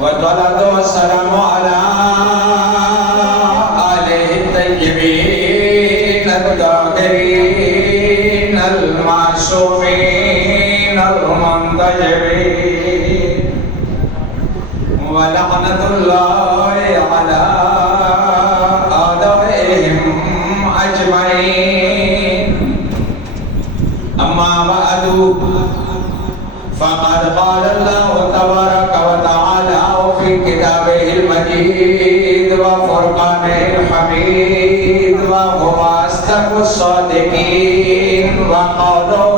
والصلاة والسلام على آله الطيبين الطاهرين المعصومين المنتجبين ولعنة الله على أعدائهم أجمعين. أما بعد فقد قال الله تبارك وتعالى في كتابه المجيد وفرقانه الحميد وهو أصدق الصادقين وقوله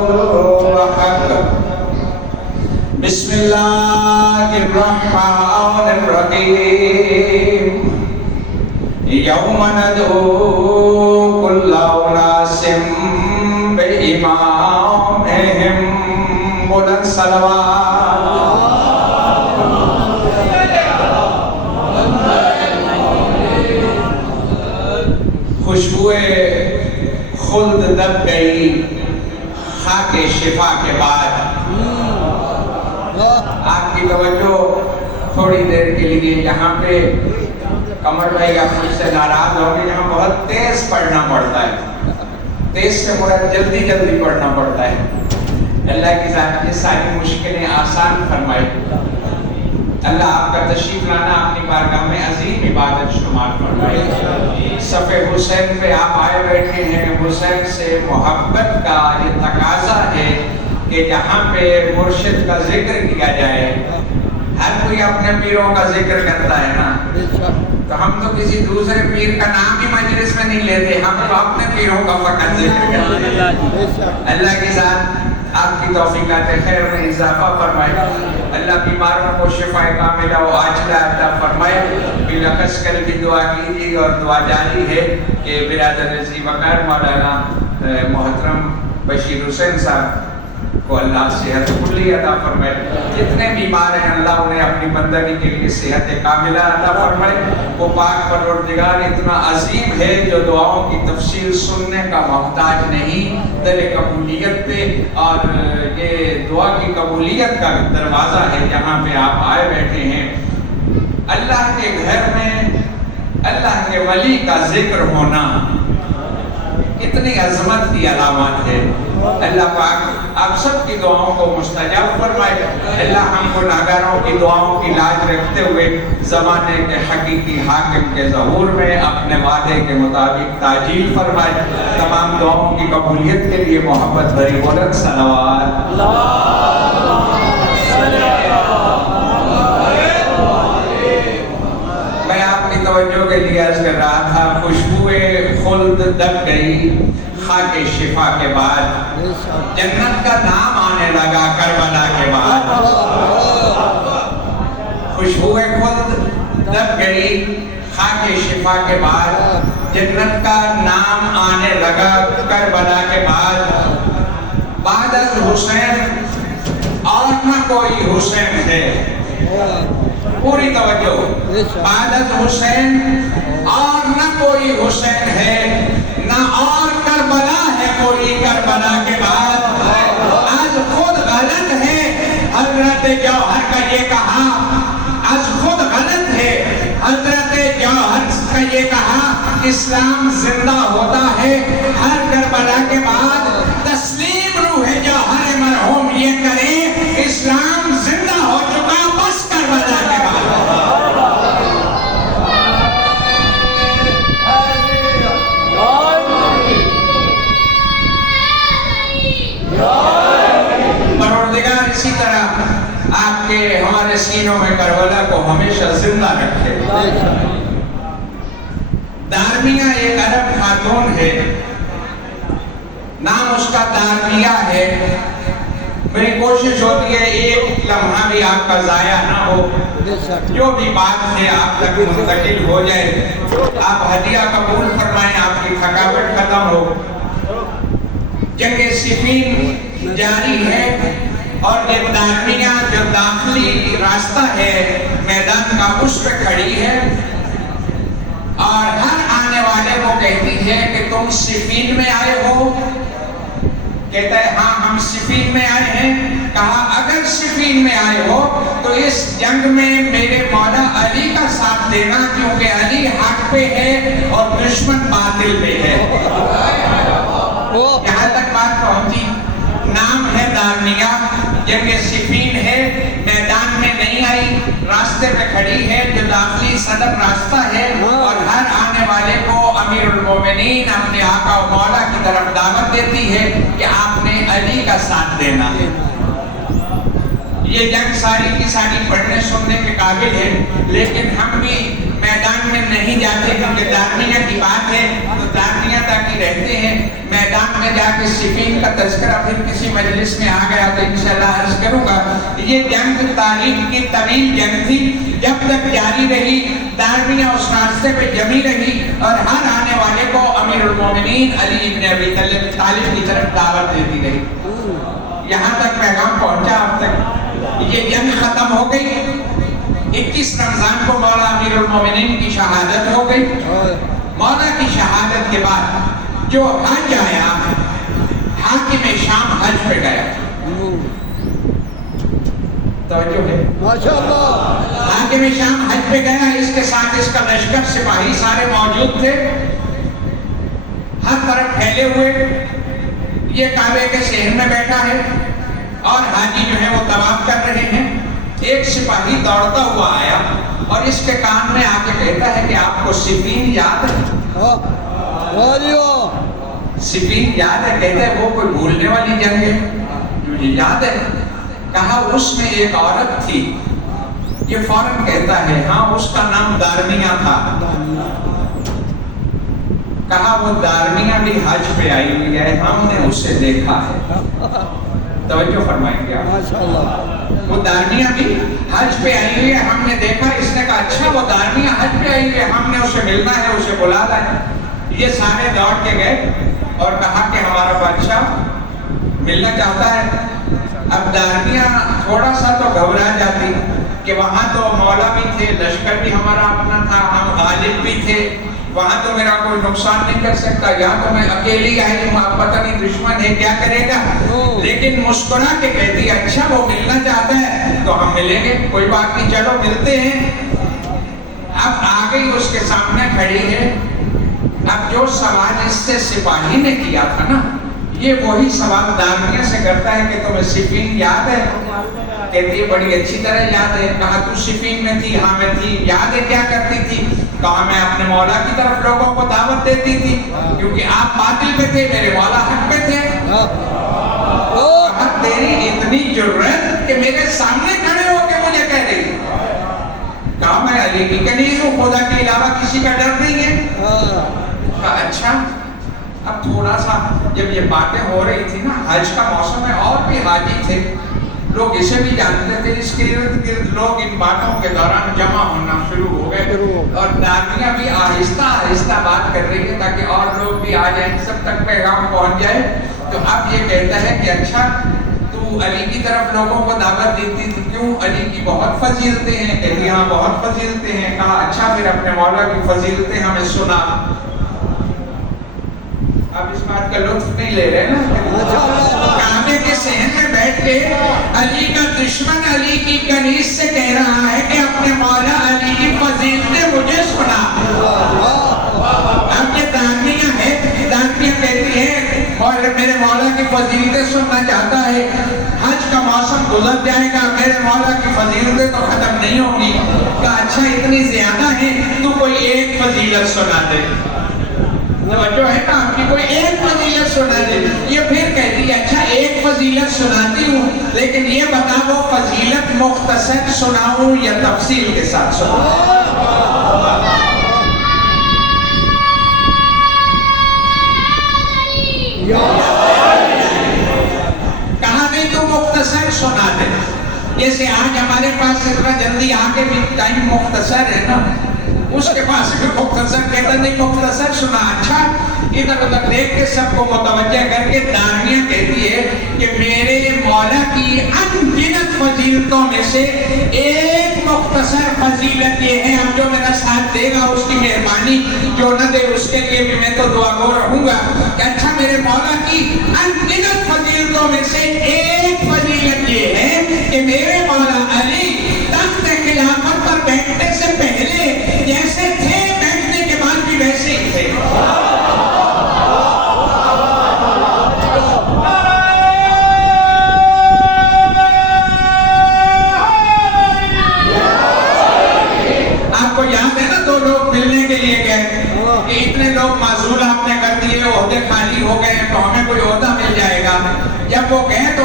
الحق. بسم الله الرحمن الرحيم. يوم ندعو كل أناس بإمامهم. بلند صلوات. خوشبوئے خلد دب گئی خاک شفا کے بعد. آپ کی توجہ تھوڑی دیر کے لیے یہاں پہ قمر بھائی آپ مجھ سے ناراض ہوں گے، یہاں بہت تیز پڑھنا پڑتا ہے. تیز سے مراد جلدی جلدی پڑھنا پڑتا ہے. اللہ کی ذات یہ ساری مشکلیں آسان فرمائے. اللہ آپ کا تشریف لانا اپنی بارگاہ میں عظیم عبادت شمار فرمائے. صف حسین پہ آپ آئے بیٹھے ہیں. حسین سے محبت کا یہ تقاضا ہے کہ جہاں پہ مرشد کا ذکر کیا جائے، ہر کوئی اپنے پیروں کا ذکر کرتا ہے نا، تو ہم تو کسی دوسرے پیر کا نام ہی مجلس میں نہیں لیتے، ہم تو اپنے پیروں کا فقط ذکر کرتے ہیں. اللہ کی ذات آپ کی توفیقات خیر میں اضافہ فرمائے. اللہ بیماروں کو شفا کاملہ و عاجلہ عطا فرمائے. بلخص کر کی دعا کیجیے اور دعا جاری ہے کہ برادر ذی وقار مولانا محترم بشیر حسین صاحب کو اللہ صحت کلی عطا فرمائے. جتنے بیمار ہیں اللہ انہیں اپنی بندگی کے لیے صحت کاملہ عطا فرمائے. وہ پاک پروردگار اتنا عظیم ہے جو دعاؤں کی تفصیل سننے کا محتاج نہیں، دل قبولیت پہ اور یہ دعا کی قبولیت کا دروازہ ہے جہاں پہ آپ آئے بیٹھے ہیں. اللہ کے گھر میں اللہ کے ولی کا ذکر ہونا کتنی عظمت کی علامات ہے. اللہ پاک آپ سب کی دعاؤں کو مستجاب فرمائے. اللہ ہم کو گناہگاروں کی دعاؤں کی لاج رکھتے ہوئے زمانے کے حقیقی حاکم کے ظہور میں اپنے وعدے کے مطابق تاجیل فرمائے. تمام دعاؤں کی قبولیت کے لیے محبت بھری بلند صلوات. میں آپ کی توجہ کے لیے عرض کر رہا تھا خوشبوئے خلد دب گئی خاک شفا کے بعد. جنت کا نام آنے لگا کربلا کے بعد. خوشبوئے خلد دب گئی خاک شفا کے بعد. جنت کا نام آنے لگا کربلا کے بعد. بعد از حسین اور نہ کوئی حسین ہے. پوری توجہ. بعد از حسین اور نہ کوئی حسین ہے، نہ اور کربلا ہے کوئی کربلا کے بعد. آج خود غلط ہے حضرت جوہر کا یہ کہا، آج خود غلط ہے حضرت جوہر کا یہ کہا اسلام زندہ ہوتا ہے ہر کربلا کے بعد. تسلیم روح جوہر مرحوم یہ کرے اسلام زندہ ہو چکا بس کربلا کے بعد. پروردگار اسی طرح آپ کے ہمارے سینوں میں کربلا کو ہمیشہ زندہ رکھے. دارمیہ ایک عرب خاتون ہے، نام اس کا دارمیہ ہے. میری کوشش ہوتی ہے ایک لمحہ بھی آپ کا ضائع نہ ہو، جو بھی بات ہے آپ تک منتقل ہو جائے. آپ ہدیہ قبول فرمائیں، آپ کی تھکاوٹ ختم ہو. جنگ صفین جاری ہے اور یہ دارمیہ جو داخلی راستہ ہے میدان کا اس پہ کھڑی ہے اور ہر آنے والے کو کہتی ہے کہ تم صفین میں آئے ہو. کہتا ہے ہاں ہم صفین میں آئے ہیں. کہا اگر صفین میں آئے ہو تو اس جنگ میں میرے ساتھ دینا، کیونکہ علی حق پہ ہے اور دشمن باطل پہ ہے۔ یہاں تک بات پہنچی۔ نام ہے دارنیہ، جنگ صفین ہے، میدان میں نہیں آئی، راستے پہ کھڑی ہے، جو داخلی صدر راستہ ہے، اور ہر آنے والے کو امیر المومنین اپنے آقا و مولا کی طرف دعوت دیتی ہے کہ آپ نے علی کا ساتھ دینا ہے۔ یہ جنگ ساری کی ساری پڑھنے سننے کے قابل ہے، لیکن ہم بھی میدان میں نہیں جاتے کیونکہ دارنیہ کی بات ہے تو دارنیہ تک ہی رہتے ہیں۔ میدان میں جا کے صفین کا تذکرہ پھر کسی مجلس میں آ گیا تو انشاءاللہ عرض کروں گا۔ یہ جنگ تاریخ کی طویل جنگ تھی، جب تک جاری رہی، دارنیہ اس راستے پہ جمی رہی اور ہر آنے والے کو امیر المومنین علی ابن ابی طالب کی طرف دعوت دیتی رہی۔ یہاں تک پیغام پہنچا اب تک۔ یہ جنگ ختم ہو گئی، 21 رمضان کو مولا امیر المومنین کی شہادت ہو گئی۔ مولا کی شہادت کے بعد جو حج آیا، حاکم شام حج پہ گیا۔ توجہ ہے ماشاءاللہ۔ حاکم شام حج پہ گیا، اس کے ساتھ اس کا لشکر سپاہی سارے موجود تھے، ہر طرف پھیلے ہوئے۔ یہ کعبے کے صحن میں بیٹھا ہے اور حاجی جو ہے وہ طواف کر رہے ہیں۔ ایک سپاہی دوڑتا ہوا آیا اور اس کے کان میں آ کے کہتا ہے کہ آپ کو صفین یاد ہے؟ صفین یاد ہے؟ کہتا ہے وہ کوئی بھولنے والی جنگ ہے؟ مجھے یاد ہے۔ کہا اس میں ایک عورت تھی۔ یہ فوراً کہتا ہے ہاں اس کا نام دارنیہ تھا۔ کہا وہ دارنیہ بھی حج پہ آئی ہوئی ہے، ہم نے اسے دیکھا ہے۔ توجہ فرمائیں گے آپ؟ وہ دارنیہ بھی حج پہ آئی ہوئی ہے، ہم نے دیکھا۔ اس نے کہا اچھا وہ دارنیہ حج پہ آئی ہوئی ہے، ہم نے اسے ملنا ہے، اسے بلا لائے۔ یہ سارے دوڑ کے گئے اور کہا کہ ہمارا بادشاہ ملنا چاہتا ہے۔ اب دارنیہ تھوڑا سا تو گھبرا جاتی کہ وہاں تو مولا بھی تھے، لشکر بھی ہمارا اپنا تھا، ہم غالب بھی تھے، وہاں تو میرا کوئی نقصان نہیں کر سکتا، یہاں تو میں اکیلی آئی ہوں، آپ پتہ نہیں دشمن ہے کیا کرے گا۔ لیکن مسکرا کے کہتی ہے اچھا وہ ملنا چاہتا ہے تو ہم ملیں گے، کوئی بات نہیں، چلو ملتے ہیں۔ اب آ گئی اس کے سامنے کھڑی ہے۔ اب جو سوال اس سے سپاہی نے کیا تھا نا، یہ وہی سوال دارنیہ سے کرتا ہے کہ تمہیں صفین یاد ہے؟ کہتی ہے بڑی اچھی طرح یاد ہے۔ کہا تو صفین میں تھی؟ ہاں میں تھی۔ یاد ہے کیا کرتی تھی؟ کہا میں اپنے مولا کی طرف لوگوں کو دعوت دیتی تھی، کیونکہ آپ باطل پہ تھے، میرے مولا حق پہ تھے۔ کہا تیری اتنی جرأت کہ میرے سامنے کھڑے ہو کے مجھے کہہ رہی۔ کہا میں علی کی کنیز ہوں، خدا کے علاوہ کسی کا ڈر نہیں ہے۔ کہا اچھا۔ اب تھوڑا سا جب یہ باتیں ہو رہی تھی نا، حج کا موسم ہے، اور بھی حاجی تھے، لوگ اسے بھی جانتے تھے، اس کے ارد گرد لوگ ان باتوں کے دوران جمع ہونا شروع ہو گئے، اور دارنیہ بھی آہستہ آہستہ بات کر رہی ہے تاکہ اور لوگ بھی آ جائیں، سب تک پیغام پہنچ جائے۔ تو اب یہ کہتا ہے کہ اچھا تو علی کی طرف لوگوں کو دعوت دیتی تھی، کیوں؟ علی کی بہت فضیلتیں ہیں۔ کہتی ہاں بہت فضیلتیں ہیں۔ کہا اچھا پھر اپنے مولا کی فضیلتیں ہمیں سنا۔ اب اس بات کا لطف نہیں لے رہے نا؟ کعبے کے صحن میں بیٹھ کے علی کا دشمن علی کی کنیز سے کہہ رہا ہے کہ اپنے مولا علی کی فضیلتیں مجھے سنا۔ اب یہ دارنیہ ہے، دارنیہ کہتی ہے میرے مولا کی فضیلتیں سننا چاہتا ہے، حج کا موسم گزر جائے گا، میرے مولا کی فضیلتیں تو ختم نہیں ہوں گی۔ کہا اچھا اتنی زیادہ ہیں تو کوئی ایک فضیلت سنا دے۔ جو ہے نا آپ کی کوئی ایک فضیلت سنا دے۔ یہ پھر کہتی ہے اچھا ایک فضیلت سناتی ہوں، لیکن یہ بتا وہ فضیلت مختصر سناؤں یا تفصیل کے ساتھ سناؤں؟ کہا نہیں تو مختصر سنا دے۔ جیسے آج ہمارے پاس اتنا جلدی آگے بھی ٹائم مختصر ہے نا، اس کے پاس بھی مختصر کہتا نہیں مختصر سنا۔ اچھا ادھر ادھر دیکھ کے سب کو متوجہ کر کے دارنیہ کہتی ہے کہ میرے مولا کی ان گنت فضیلتوں میں سے ایک مختصر فضیلت یہ ہے، اب جو میرا ساتھ دے گا اس کی مہربانی، جو نہ دے اس کے لیے بھی میں تو دعا گو رہوں گا کہ اچھا میرے مولا کی ان گنت فضیلتوں میں سے ایک فضیلت یہ ہے کہ میرے مولا علی تخت خلافت پر بیٹھنے سے پہلے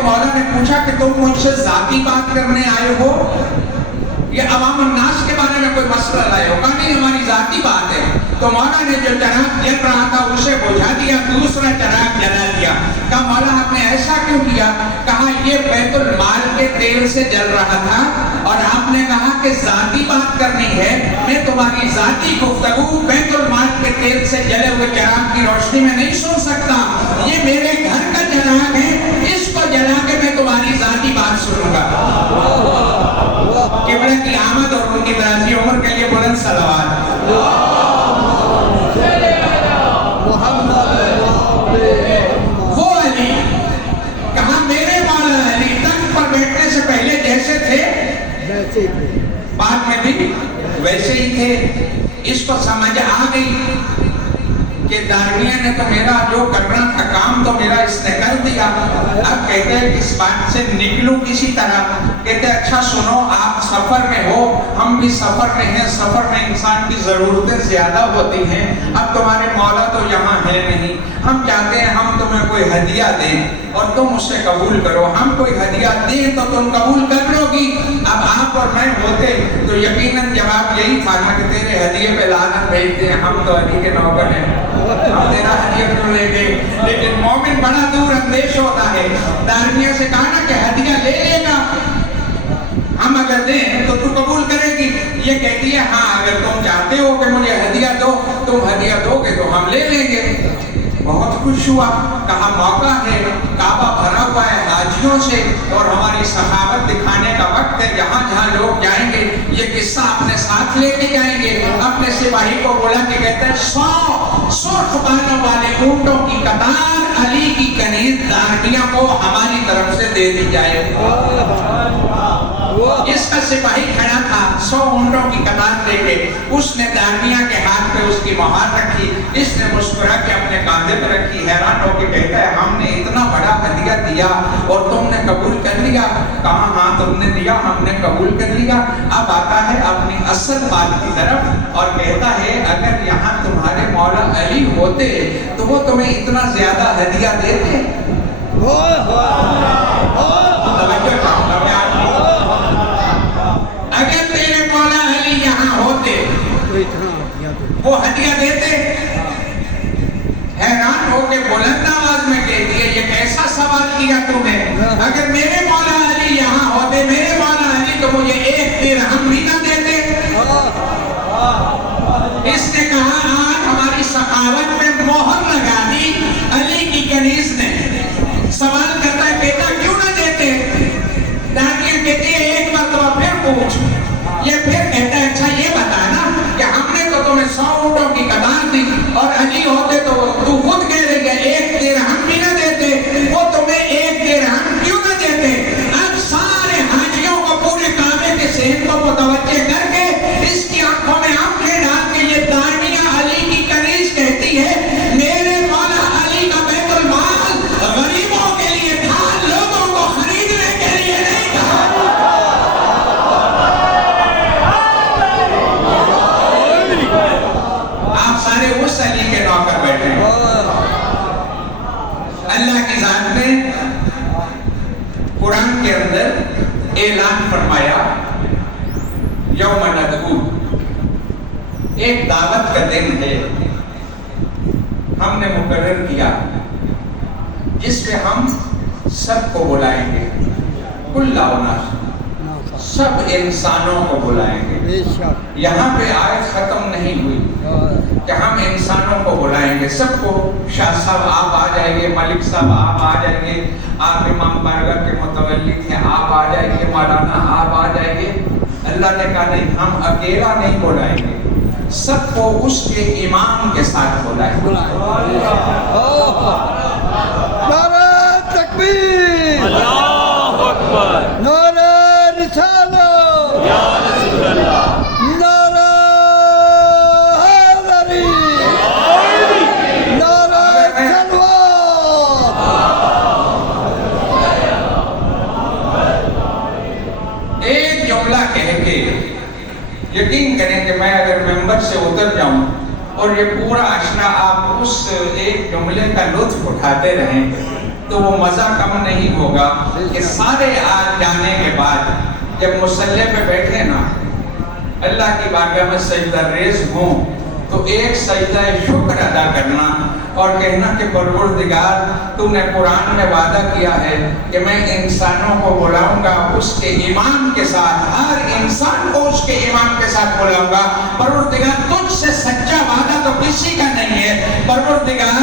مولا نے پوچھا کہ تم مجھ سے ذاتی بات کرنے آئے ہو یہ عوام الناس کے بارے میں کوئی مسئلہ لائے ہو؟ کہا نہیں ہماری ذاتی بات ہے. تو مولا نے جو چراغ جل رہا تھا اسے بجھا دیا, دوسرا چراغ جلا دیا. کہا مولا آپ نے ایسا کیوں کیا؟ کہا یہ بیت المال کے تیل سے جل رہا تھا اور آپ نے کہا کہ ذاتی بات کرنی ہے, میں تمہاری ذاتی گفتگو بیت المال کے تیل سے جلے ہوئے چراغ کی روشنی میں نہیں سن سکتا. یہ میرے گھر کا چراغ ہے, اس کو جلا کے میں تمہاری ذاتی بات سنوں گا. قبلہ کی آمد اور ان کی درازی عمر کے لیے بلند صلوات. وہ علی, کہا میرے مولا علی تخت پر بیٹھنے سے پہلے جیسے تھے بعد میں بھی ویسے ہی تھے. اس کو سمجھ آ گئی کہ دارمیہ نے تو میرا جو کرنا تھا کام تو میرا اس نے کر دیا. اب کہتے ہیں اس بات سے نکلوں کسی طرح. کہتے ہیں اچھا سنو, آپ سفر میں ہو, ہم بھی سفر میں ہیں, سفر میں انسان کی ضرورتیں زیادہ ہوتی ہیں. اب تمہارے مولا تو یہاں ہے نہیں, ہم چاہتے ہیں ہم تمہیں کوئی ہدیہ دیں اور تم اسے قبول کرو. ہم کوئی ہدیہ دیں تو تم قبول کر لو گی. اب آپ اور میں ہوتے تو یقیناً جواب یہی تھا نا کہ تیرے ہدیے پہ لعنت بھیجتے ہیں, ہم تو علی کے نوکر ہیں, ہم تیرا ہدیہ کیوں لیں گے. لیکن مومن بڑا دور اندیش ہوتا ہے. دارمیہ سے کہا نا کہ ہدیہ لے لے گا, ہم اگر دیں تو تو قبول کرے گی. یہ کہتی ہے ہاں اگر تم چاہتے ہو کہ مجھے ہدیہ دو, تم ہدیہ دو گے تو ہم لے لیں گے. بہت خوش ہوا, کہا موقع ہے, کعبہ بھرا ہوا ہے حاجیوں سے اور ہماری سخاوت دکھانے کا وقت ہے. جہاں جہاں لوگ جائیں گے یہ قصہ اپنے ساتھ لے کے جائیں گے. اپنے سپاہی کو بولا کہ کہتے ہیں 100 سرخ بانوں والے اونٹوں کی قطار علی کی کنیز دارمیہ کو ہماری طرف سے دے دی جائے. اس کا سپاہی کھڑا تھا 100 اونٹوں کی قطار لے کے. اس نے دارمیہ کے ہاتھ پہ اس کی مہار رکھی, اس نے مسکرا کے اپنے کاندھے پہ رکھی. حیران ہو کے کہتا ہے ہم نے اتنا بڑا ہدیہ دیا اور تم نے قبول کر لیا. کہا ہاں تم نے دیا, ہم نے قبول کر لیا. اب آتا ہے اپنی اصل بات کی طرف اور کہتا ہے اگر یہاں تمہارے مولا علی ہوتے تو وہ تمہیں اتنا زیادہ ہدیہ دیتے. اگر تیرے مولا علی یہاں ہوتے وہ ہدیہ دیتے. حیران ہو کے بلند آواز میں کہتی ہے یہ کیسا سوال کیا تم نے, اگر میرے مولا علی یہاں ہوتے, میرے مولا علی تو مجھے 1 درہم بھی نہ دیتے. اس نے کہا آج ہماری سخاوت میں مہر لگا دی علی کی کنیز نے. سوال کرتا ہے بیٹا کیوں نہ دیتے. دانیہ کہتی ہے ایک مرتبہ پھر پوچھ. یہ پھر کہتا ہے اچھا یہ بتا نا کہ ہم نے تو تمہیں 100 اونٹوں کی قطار دی اور علی ہوتے تو تو خود کہہ رہے کہ 1 درہم بھی نہ دیتے, وہ تمہیں 1 درہم کیوں نہ دیتے. اب سارے حاجیوں کو پورے کعبے کے صحن کو متوجہ کر کے اس کی آنکھوں میں آنکھیں ڈال کے یہ دارمیہ علی کی کنیز کہتی ہے میرے مولا علی کا بیت المال غریبوں کے لیے تھا, لوگوں کو خریدنے کے لیے نہیں تھا. آپ سارے اس علی کے نوکر بیٹھے ہیں. اللہ کی ذات نے قرآن کے اندر اعلان فرمایا یوم ندعو, ایک دعوت کا دن ہے ہم نے مقرر کیا جس پہ ہم سب کو بلائیں گے. کل اناس, سب انسانوں کو بلائیں گے. یہاں پہ آیت ختم نہیں ہوئی کہ ہم انسانوں کو بلائیں گے سب کو. شاہ صاحب آپ آ جائیں گے, ملک صاحب آپ آ جائیں گے, آپ امام بارگاہ کے متولی تھے آپ آ جائیں گے, مولانا آپ آ جائیں گے. اللہ نے کہا نہیں, ہم اکیلا نہیں بلائیں گے, سب کو اس کے امام کے ساتھ بلائیں گے. نعرہ تکبیر, اللہ اکبر, نعرہ رسالت, یا رسول اللہ, نعرہ حیدری, نعرہ سلوات. ایک جملہ کہہ کے یقین کریں کہ میں اگر ممبر سے اتر جاؤں اور یہ پورا اشنا آپ اس ایک جملے کا لطف اٹھاتے رہیں تو وہ مزہ کم نہیں ہوگا کہ سارے آج جانے کے بعد جب مصلی پہ بیٹھے نا اللہ کی بارگاہ میں سجدہ ریز ہوں تو ایک سجدہ شکر ادا کرنا اور کہنا کہ پروردگار تو نے قرآن میں وعدہ کیا ہے کہ میں انسانوں کو بلاؤں گا اس کے ایمان کے ساتھ، ہر انسان کو اس کے ایمان کے ساتھ بلاؤں گا۔ پروردگار تجھ سے سچا وعدہ تو کسی کا نہیں ہے۔ پروردگار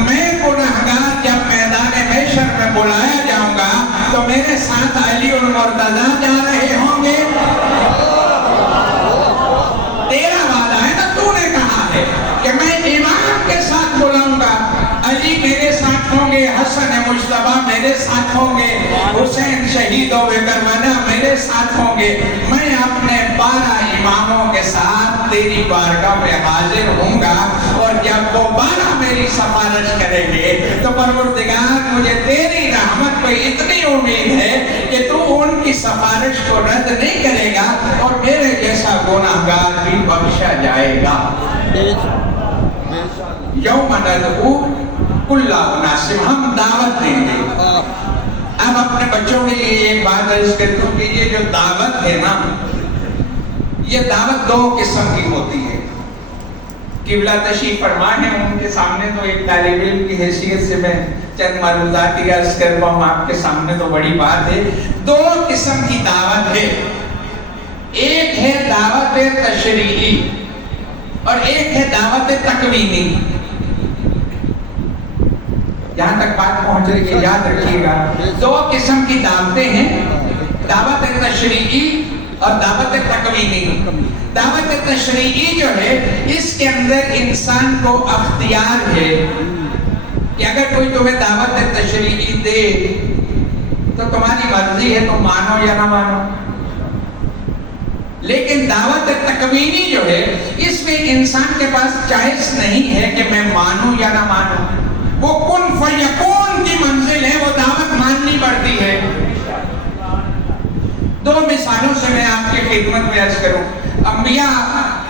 میں گنہگار جب میدان محشر میں بلایا جاؤں گا تو میرے ساتھ علی المرتضیٰ جا رہے ہوں گے۔ تیرا وعدہ ہے نا، تو نے کہا ہے کہ میں ایمان کے ساتھ بلاؤں گا، علی میرے ساتھ ہوں گے، حسن مجتبیٰ میرے ساتھ ہوں گے، حسین شہید و کربلا میرے ساتھ ہوں گے۔ میں اپنے 12 اماموں کے ساتھ تیری بارگاہ میں حاضر ہوں گا، اور جب وہ 12 میری سفارش کریں گے تو پروردگار مجھے تیری رحمت پہ اتنی امید ہے کہ تو ان کی سفارش کو رد نہیں کرے گا اور میرے جیسا گناہگار بھی بخشا جائے گا۔ یوم ندعو کل اناس، ہم دعوت دیں گے۔ اب اپنے بچوں کے لیے ایک بات عرض کرتا ہوں کہ یہ جو دعوت ہے نا، یہ دعوت 2 قسم کی ہوتی ہے۔ قبلہ تشریف فرما ہے، ان کے سامنے تو ایک طالب علم کی حیثیت سے میں چند معلومات عرض کرتا ہوں آپ کے سامنے، تو بڑی بات ہے۔ 2 قسم کی دعوت ہے، ایک ہے دعوت تشریعی اور ایک ہے دعوت تکوینی۔ جہاں تک بات پہنچ رہی ہے یاد رکھیے گا، 2 قسم کی دعوتیں ہیں، دعوت تشریعی اور دعوت تکوینی۔ دعوت تشریعی جو ہے اس کے اندر انسان کو اختیار ہے کہ اگر کوئی تمہیں دعوت تشریعی دے تو تمہاری مرضی ہے تم مانو یا نہ مانو۔ لیکن دعوت تکوینی جو ہے اس میں انسان کے پاس چوائس نہیں ہے کہ میں مانوں یا نہ مانوں، وہ کن فیکون کی منزل ہے، وہ دعوت ماننی پڑتی ہے۔ 2 مثالوں سے میں آپ کی خدمت میں عرض کروں۔ انبیاء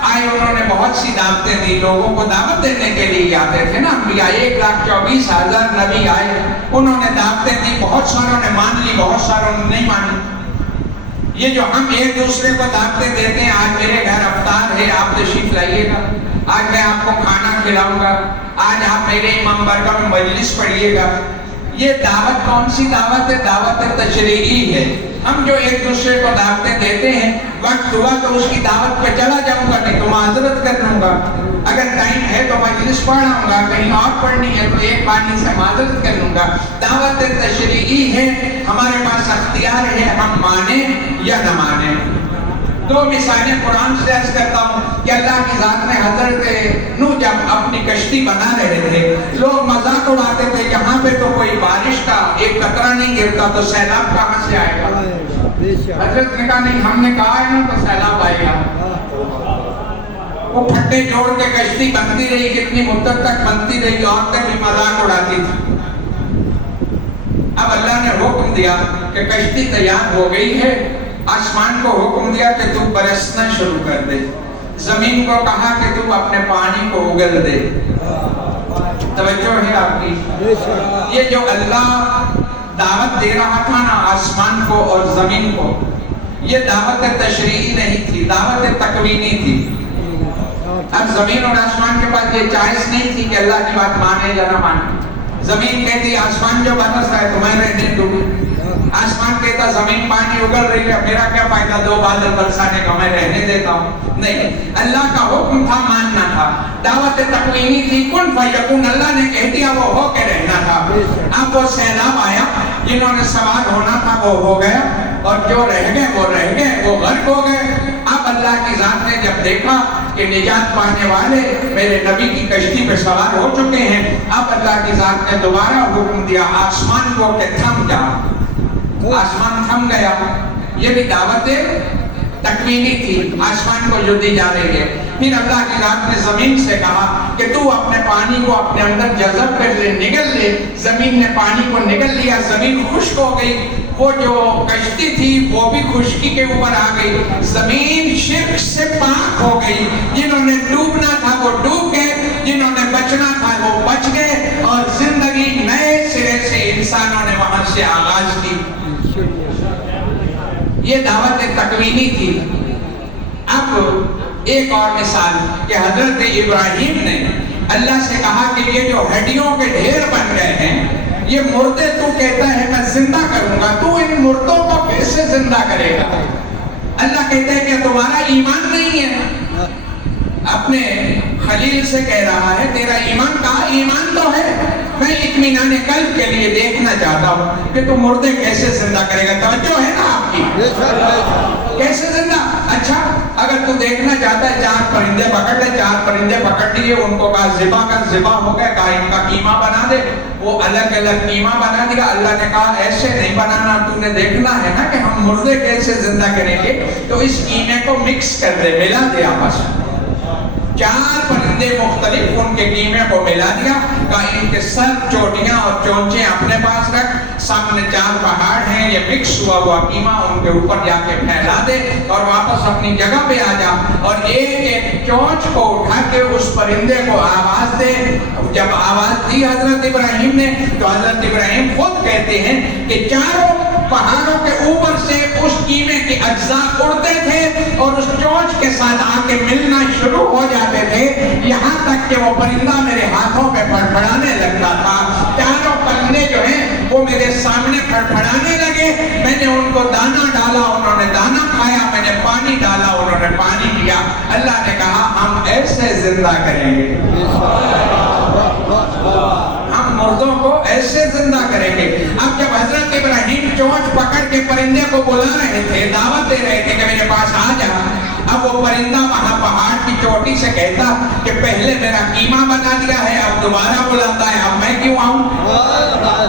آئے، انہوں نے بہت سی دعوتیں دی، لوگوں کو دعوت دینے کے لیے آتے تھے نا انبیاء۔ 1,24,000 نبی آئے، انہوں نے دعوتیں دی، بہت ساروں نے مان لی، بہت ساروں نے نہیں مانی۔ یہ جو ہم ایک دوسرے کو دعوتیں دیتے ہیں، آج میرے گھر افطار ہے، آپ تشریف لائیے گا، آج میں آپ کو کھانا کھلاؤں گا، آج آپ میرے امام برگاہ میں مجلس پڑھیے گا، یہ دعوت کون سی دعوت ہے؟ دعوت تشریعی ہے۔ ہم جو ایک دوسرے کو دعوتیں دیتے ہیں، وقت ہوا تو اس کی دعوت پہ چلا جاؤں گا، نہیں تو معذرت کر لوں گا، اگر ٹائم ہے تو مجلس پڑھاؤں گا، کہیں اور پڑھنی ہے تو ایک بانی سے معذرت کر لوں گا۔ دعوت تشریعی ہے، ہمارے پاس اختیار ہے ہم مانیں یا نہ مانیں۔ 2 مثالیں قرآن سے عرض کرتا ہوں کہ اللہ کی ذات نے حضرت نوح جب اپنی کشتی بنا رہے تھے، لوگ مذاق اڑاتے تھے یہاں پہ تو کوئی بارش کا ایک قطرہ نہیں گرتا تو سیلاب کہاں سے آئے گا؟ حضرت نے کہا نہیں، ہم نے کہا ہے نا تو سیلاب آئے گا۔ وہ پھٹے جوڑ کے کشتی بنتی رہی، کتنی مدت تک بنتی رہی، عورتیں بھی مذاق اڑاتی تھی۔ اب اللہ نے حکم دیا کہ کشتی تیار ہو گئی ہے، آسمان کو حکم دیا کہ تو برسنا شروع کر دے، زمین کو کہا کہ تو اپنے پانی کو اگل دے۔ توجہ ہے آپ کی؟ یہ جو اللہ دعوت دے رہا تھا نا آسمان کو اور زمین کو، یہ دعوت تشریعی نہیں تھی، دعوت تکوینی تھی۔ اب زمین اور آسمان کے پاس یہ چوائس نہیں تھی کہ اللہ کی بات مانے یا نہ مانے۔ زمین کہتی آسمان جو برس رہا ہے تو میں رہنے دوں، آسمان کہتا زمین پانی اگل رہی ہے، میرا کیا فائدہ 2 بادل برسانے کا، میں رہنے دیتا ہوں۔ نہیں، اللہ کا حکم تھا، ماننا تھا۔ دعوت تکوینی تھی، کن فیکون، اللہ نے کہہ دیا وہ ہو کے رہنا تھا۔ اب وہ سیلاب آیا، جنہوں نے سوار ہونا تھا وہ ہو گیا، اور جو رہ گئے وہ رہ گئے، وہ غرق ہو گئے۔ اب اللہ کی ذات نے جب دیکھا کہ نجات پانے والے میرے نبی کی کشتی پہ سوار ہو چکے ہیں، اب اللہ کی ذات نے دوبارہ حکم دیا آسمان کو کہ تھم جا۔ آسمان تھم گیا۔ یہ بھی دعوت تکوینی تھی، آسمان کو جو دی جا رہی ہے۔ پھر اللہ کی ذات نے زمین سے کہا کہ تو اپنے پانی کو اپنے اندر جذب کر لے، نگل لے۔ زمین نے پانی کو نگل لیا، زمین خشک ہو گئی، وہ جو کشتی تھی وہ بھی خشکی کے اوپر آ گئی، زمین شرک سے پاک ہو گئی۔ جنہوں نے ڈوبنا تھا وہ ڈوب گئے، جنہوں نے بچنا تھا وہ بچ گئے، اور زندگی نئے سرے سے انسان سے آغاز کی. یہ دعوت تکوینی تھی. اب ایک اور مثال کہ حضرت ابراہیم نے اللہ سے کہا کہ یہ جو ہڈیوں کے ڈھیر بن گئے ہیں، یہ مردے تو کہتا ہے میں زندہ کروں گا، تو ان مردوں کو کیسے زندہ کرے گا؟ اللہ کہتا ہے کہ تمہارا ایمان نہیں ہے. اپنے خلیل سے کہہ رہا ہے تیرا ایمان کہا؟ ایمان تو ہے، میں اطمینان قلب کے لیے دیکھنا چاہتا ہوں کہ تو مردے کیسے زندہ کرے گا. توجہ ہے نا آپ کی؟ کیسے زندہ؟ اچھا اگر تو دیکھنا چاہتا ہے 4 پرندے پکڑ لے. 4 پرندے پکڑ لیے، ان کو کہا ذبح کر، ذبح ہو گئے. کہا ان کا قیمہ بنا دے، وہ الگ الگ قیمہ بنا دیا. اللہ نے کہا ایسے نہیں بنانا، تو نے دیکھنا ہے نا کہ ہم مردے کیسے زندہ کریں گے، تو اس قیمے کو مکس کر دے، ملا دے آپس میں. 4 پرندے مختلف، ان کے قیمے کو ملا دیا. کہا ان کے سر، چوٹیاں اور چونچیں اپنے پاس رکھ، سامنے 4 پہاڑ ہیں، یہ مکس ہوا قیمہ ان کے اوپر جا کے پھیلا دے اور واپس اپنی جگہ پہ آ جا، اور ایک ایک چونچ کو اٹھا کے اس پرندے کو آواز دے. جب آواز دی حضرت ابراہیم نے تو حضرت ابراہیم خود کہتے ہیں کہ 4 پہاڑوں کے اوپر سے اس قیمے کے اجزاء اڑتے تھے اور اس چونچ کے ساتھ آ کے ملنا شروع ہو جاتے تھے، یہاں تک کہ وہ پرندہ میرے ہاتھوں پہ پھڑپھڑانے لگتا تھا. 4 پرندے جو ہیں وہ میرے سامنے پھڑپھڑانے لگے. میں نے ان کو دانا ڈالا، انہوں نے دانا کھایا. میں نے پانی ڈالا، انہوں نے پانی پیا. اللہ نے کہا ہم ایسے زندہ کریں گے، ہم مردوں کو ایسے زندہ کریں گے. اب جب حضرت ابراہیم چونچ پکڑ کے پرندے کو بلا رہے تھے، دعوت دے رہے تھے کہ میرے پاس آ جا، اب وہ پرندہ وہاں پہاڑ کی چوٹی سے کہتا کہ پہلے میرا قیمہ بنا دیا ہے، اب دوبارہ بلاتا ہے، اب میں کیوں آؤں؟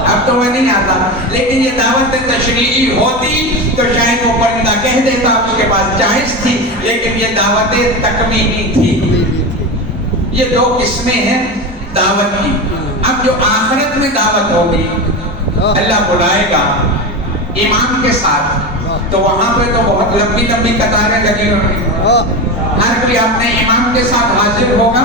اب تو میں نہیں آتا. لیکن یہ دعوت تشریعی ہوتی تو شاید وہ پرندہ کہہ دیتا، اس کے پاس جائز تھی. لیکن یہ دعوت تکوینی تھی. یہ 2 قسمیں ہیں دعوت کی. اب جو آخرت میں دعوت ہوگی، اللہ بلائے گا امام کے ساتھ، تو وہاں پہ تو بہت لمبی لمبی قطاریں لگی ہوں گی، ہر کوئی اپنے امام کے ساتھ حاضر ہوگا.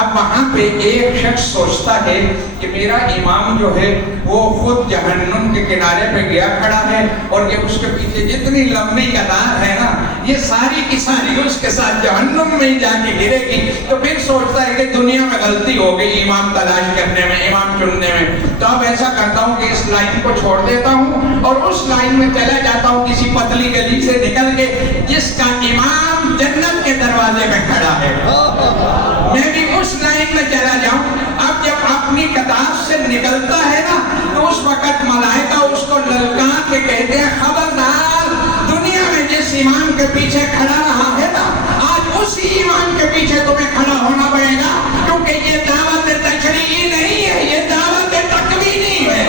اب وہاں پہ ایک شخص سوچتا ہے کہ میرا امام جو ہے وہ خود جہنم کے کنارے پہ گیا کھڑا ہے، اور یہ اس کے پیچھے جتنی لمبی قطار ہے نا، یہ ساری کی ساری اس کے ساتھ جہنم میں جا کے گرے گی. تو پھر سوچتا ہے کہ دنیا میں غلطی ہو گئی امام تلاش کرنے میں، امام چننے میں. تو اب ایسا کرتا ہوں کہ اس لائن کو چھوڑ دیتا ہوں اور اس لائن میں چلا جاتا ہوں کسی پتلی گلی سے نکل کے جس کا امام جنت کے دروازے میں کھڑا ہے، میں بھی اس لائن میں چلا جاؤں. اب جب اپنی قطار سے نکلتا ہے نا، تو اس وقت ملائکہ اس کو للکار کے کہتے ہیں خبردار، دنیا میں جس امام کے پیچھے کھڑا رہا ہے نا، آج اسی امام کے پیچھے تمہیں کھڑا ہونا پڑے گا، کیونکہ یہ دعوت تشریعی نہیں ہے، یہ دعوت تکوینی ہے.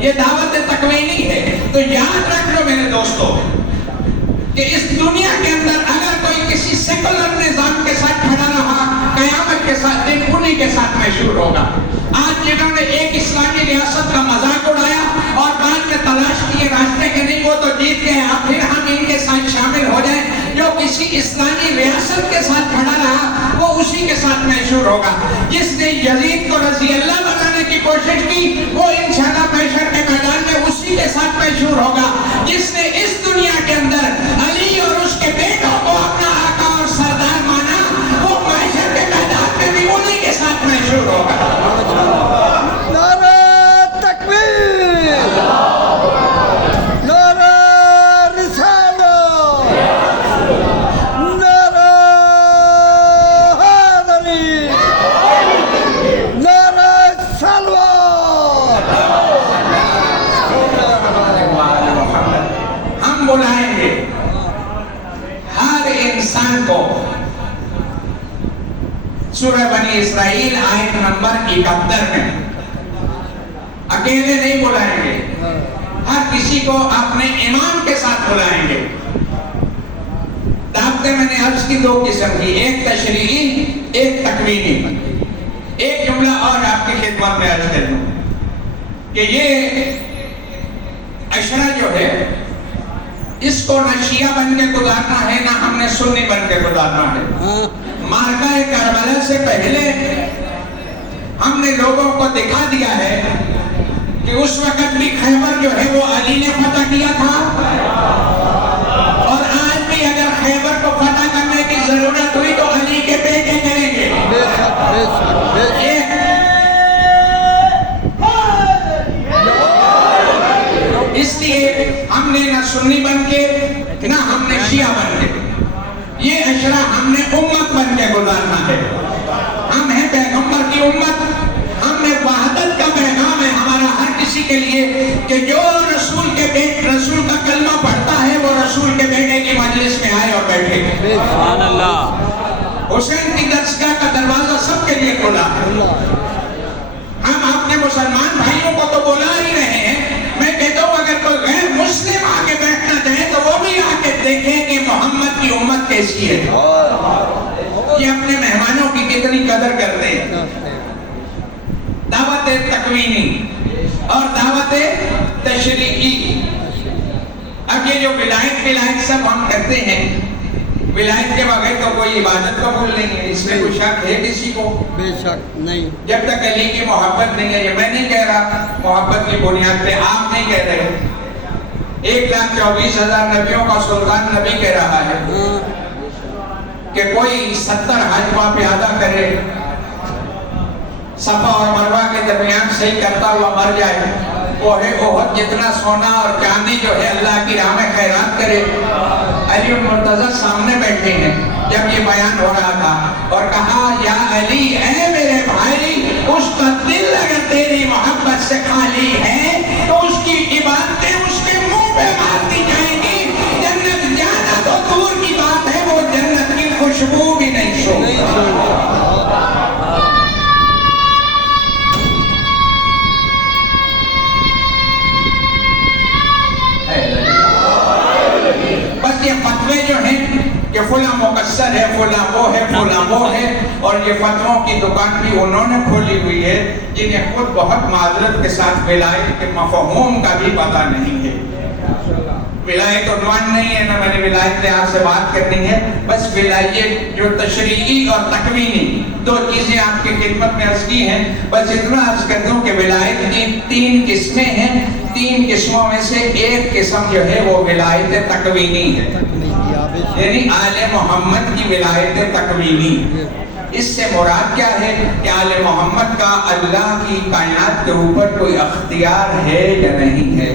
یہ دعوت تکوینی ہے. تو یاد رکھ لو میرے دوستو کہ اس دنیا کے اندر اگر کوئی کسی سیکولر نظام کے ساتھ کھڑا رہا، قیامت کے ساتھ دن انہی کے ساتھ محشور ہوگا. آج جنہوں نے ایک اسلامی ریاست کا مذاق اڑایا اور بعد میں تلاش کیے راستے کے نہیں، وہ تو جیت گئے، اب پھر ہم ان کے ساتھ شامل ہو جائیں. جو کسی اسلامی ریاست کے ساتھ کھڑا رہا وہ اسی کے ساتھ محشور ہوگا. جس نے یزید کو رضی اللہ بنانے کی کوشش کی وہ انشاءاللہ محشر کے میدان میں اسی کے ساتھ محشور ہوگا. جس نے اس دنیا کے اندر علی اور اس کے بیٹوں کو اپنا آقا اور سردار مانا وہ محشر کے میدان میں بھی انہی کے ساتھ محشور ہوگا. نعرہ تکبیر، نعرہ رسالت، نعرہ حیدری، نعرہ سلوات. ہم بلائیں گے ہر انسان کو. سورہ بنی اسرائیل آیت نمبر 71 میں اکیلے نہیں بلائیں گے، ہر کسی کو اپنے امام کے ساتھ بلائیں گے. دعوتیں میں نے عرض کی 2 قسم کی، ایک تشریعی، ایک تکوینی. ایک جملہ اور آپ کی خدمت میں عرض کر دوں کہ یہ عشرہ جو ہے اس کو نہ شیعہ بن کے گزارنا ہے نہ ہم نے سنی بن کے گزارنا ہے. مارکہ کربلا سے پہلے ہم نے لوگوں کو دکھا دیا ہے کہ اس وقت بھی خیبر جو ہے وہ علی نے فتح کیا تھا، اور آج بھی اگر خیبر کو فتح کرنے کی ضرورت ہوئی تو علی کے بیٹے کریں گے. بے شک بے شک بے شک. اس لیے ہم نے نہ سنی بن کے نہ ہم نے شیعہ بن کے، یہ عشرہ ہم نے امت بن کے گزارنا ہے. ہم ہیں پیغمبر کی امت، ہم نے وحدت کا پیغام ہے ہمارا ہر کسی کے لیے کہ جو رسول کا کلمہ پڑھتا ہے وہ رسول کے بیٹے کی مجلس میں آئے اور بیٹھے. سبحان اللہ. حسین کی درسگاہ کا دروازہ سب کے لیے کھلا ہے. ہم اپنے مسلمان بھائیوں کو تو بلا ہی رہے ہیں. میں کہتا ہوں اگر کوئی غیر مسلم آ کے بیٹھنا چاہے تو وہ بھی آ کے دیکھیں کہ محمد کی امت کیسی ہے، یہ اپنے مہمانوں کی کتنی قدر کرتے ہیں. دعوت تکوینی اور دعوت تشریعی. اب یہ جو ولایت سب ہم کرتے ہیں، ولایت کے بغیر تو کوئی عبادت قبول نہیں ہے. اس میں کوئی شک ہے کسی کو؟ بے شک نہیں. جب تک علی کی محبت نہیں ہے. یہ میں نہیں کہہ رہا، محبت کی بنیاد پہ آپ نہیں کہہ رہے. 1,24,000 نبیوں کا سلطان نبی کہہ رہا ہے کہ کوئی 70 حج وہاں پہ ادا کرے، صفا اور مروہ کے درمیان صحیح کرتا ہوا مر جائے، کوہ احد جتنا سونا اور چاندی جو ہے اللہ کی راہ میں خیرات کرے. علی المرتضیٰ سامنے بیٹھے ہیں جب یہ بیان ہو رہا تھا اور کہا یا علی اے میرے بھائی، اس کا دل اگر تیری محبت سے خالی ہے تو اس کی عبادتیں اس کے منہ پہ مار دی جائیں گی. جنت جانا تو دور کی بات ہے، وہ جنت کی خوشبو بھی نہیں سونگتا. بس یہ فتوے جو ہیں کہ فلاں مقصر ہے، فلاں وہ ہے، فلاں وہ ہے، اور یہ فتووں کی دکان بھی انہوں نے کھولی ہوئی ہے جنہیں خود بہت معذرت کے ساتھ ولایت کے مفہوم کا بھی پتہ نہیں ہے. ولایت عنوان نہیں ہے، نہ میں نے ولایت سے آپ سے بات کرنی ہے. بس ولایت جو تشریعی اور تکوینی دو چیزیں آپ کی خدمت میں عرض کی ہیں. بس اتنا عرض کر دوں کہ ولایت کی 3 قسمیں ہیں. 3 قسموں میں سے ایک قسم جو ہے وہ ولایت تکوینی ہے، یعنی آل محمد کی ولایت تکوینی. اس سے مراد کیا ہے کہ آل محمد کا اللہ کی کائنات کے اوپر کوئی اختیار ہے یا نہیں ہے.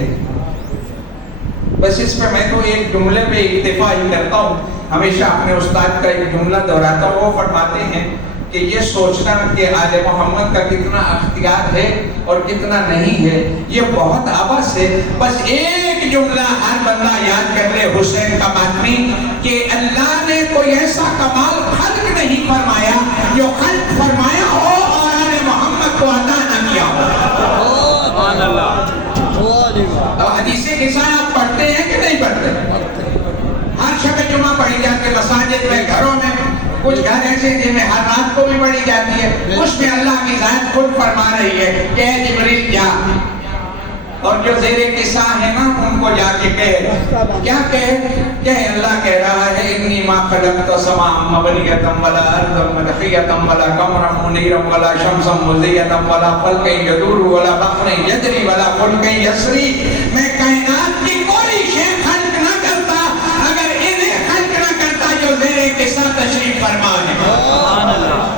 بس اس پہ میں تو ایک جملے پہ اکتفا ہی کرتا ہوں. ہمیشہ اپنے استاد کا ایک جملہ دہراتا ہوں. وہ فرماتے ہیں کہ یہ سوچنا کہ آل محمد کا کتنا اختیار ہے اور کتنا نہیں ہے یہ بہت عبث ہے. بس ایک جملہ ہر بندہ یاد کر لے حسین کا ماتمی کہ اللہ نے کوئی ایسا کمال خلق نہیں فرمایا جو خلق فرمایا ہو اور آل محمد کو عطا نہ کیا ہو. سبحان اللہ. اب حدیث قصہ آپ پڑھتے ہیں کہ نہیں پڑھتے؟ ہر شب جمعہ پڑھی جاتی ہے مساجد میں، گھروں میں. کچھ گھر ایسے جن میں ہر رات کو بھی پڑھی جاتی ہے. اس میں اللہ کی ذات خود فرما رہی ہے کہ اے جبریل جا، اور جو زیر قصہ ہے نا ان کو جا کے کہے. کیا کہ اللہ کہہ رہا ہے انی ما خلقت سماء مبنیۃ ولا ارضا مدحیۃ ولا قمرا منیرا ولا شمسا مضیۃ ولا فلکا یدور ولا بحر یجری ولا فلک یسری. میں کائنات کی کوئی شے خلق نہ کرتا اگر انہیں خلق نہ کرتا جو زیر قصہ تشریف فرما ہے. سبحان اللہ.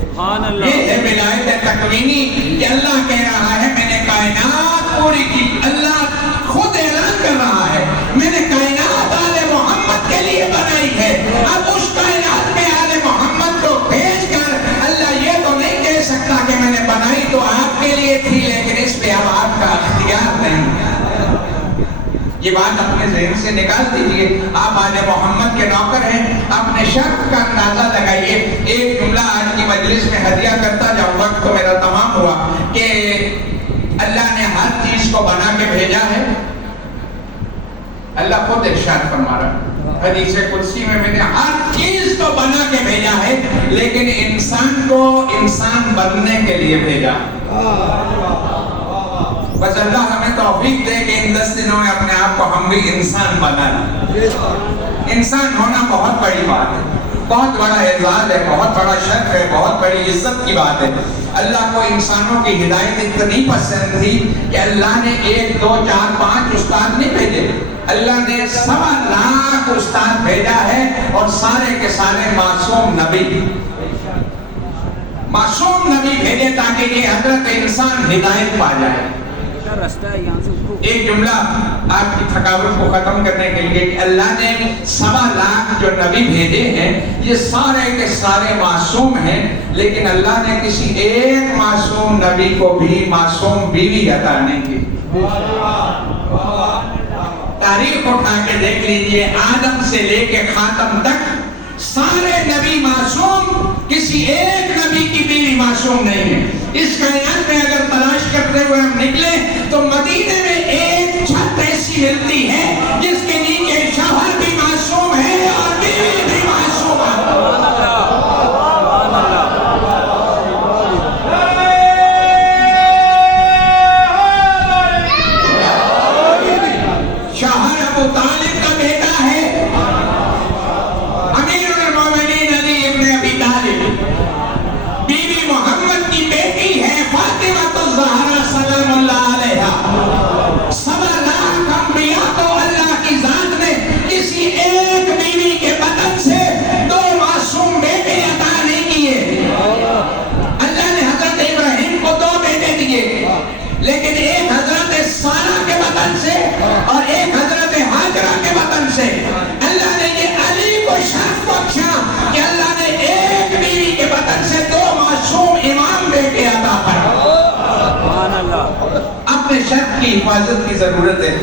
سبحان اللہ. یہ ہے ولایت تکوینی کہ اللہ کہہ رہا ہے میں نے کائنات پوری کی. اللہ خود اعلان کر رہا ہے میں نے کائنات آل محمد کے لیے بنائی ہے. اب اس کائنات میں آل محمد کو بھیج کر اللہ یہ تو نہیں کہہ سکتا کہ میں نے بنائی تو آپ کے لیے تھی لیکن اس پہ اب آپ کا اختیار نہیں. یہ بات اپنے ذہن سے نکال دیجئے. آپ آل محمد کے نوکر ہیں. اپنے شرف کا اندازہ لگائیے. ایک جملہ آج کی مجلس میں ہدیہ کرتا جب وقت تو میرا تمام ہوا کہ اللہ نے ہر چیز کو بنا کے بھیجا ہے. اللہ خود ارشاد فرما رہا حدیث قدسی میں نے ہر چیز کو بنا کے بھیجا ہے لیکن انسان کو انسان بننے کے لیے بھیجا. بس اللہ ہمیں توفیق دے کہ ان 10 دنوں میں اپنے آپ کو ہم بھی انسان بنا لیں. انسان ہونا بہت بڑی بات ہے, بہت بڑا اعزاز ہے, بہت بڑا شرف ہے, بہت بڑی عزت کی بات ہے. اللہ کو انسانوں کی ہدایت اتنی پسند تھی کہ اللہ نے 1 2 4 5 استاد نہیں بھیجے, اللہ نے 1.25 لاکھ استاد بھیجا ہے, اور سارے کے سارے معصوم نبی بھیجے تاکہ یہ حضرت انسان ہدایت پا جائے. راستہ ہے یہاں سے ایک جملہ آپ کی تھکاوٹ کو ختم کرنے کے لیے کہ اللہ نے 1.25 لاکھ جو نبی بھیجے ہیں یہ سارے کے سارے معصوم ہیں, لیکن اللہ نے کسی ایک معصوم نبی کو بھی معصوم بیوی عطا نہیں کی. تاریخ اٹھا کے دیکھ لیجئے, آدم سے لے کے خاتم تک سارے نبی معصوم, کسی ایک نبی کی بیوی معصوم نہیں ہے. اس کائنات میں اگر تلاش کرتے ہوئے ہم نکلے تو مدینے میں ایک چھت ایسی ملتی ہے جس کے نیچے شوہر بھی معصوم ہے اور بیوی بھی معصوم ہے. شوہر ابو طالب کا بیٹا ہے امیر المومنین علی ابن ابی طالب, بیوی محمد کی بیٹی ہے فاطمہ الزہرا سلام اللہ علیہا. 1.25 لاکھ انبیاء کو اللہ کی ذات نے کسی ایک بیوی کے بدن سے 2 معصوم بیٹے عطا نہیں کیے. اللہ نے حضرت ابراہیم کو 2 بیٹے دیے, لیکن ایک حضرت سارہ کے بدن سے اور ایک حضرت ہاجرہ کے بدن سے. اللہ نے یہ علی کو شرف بخشا کہ اللہ نے ایک بیوی کے بدن سے 2 معصوم امام بیٹے عطا فرمائے. اپنے شرف کی حفاظت کی ضرورت ہے.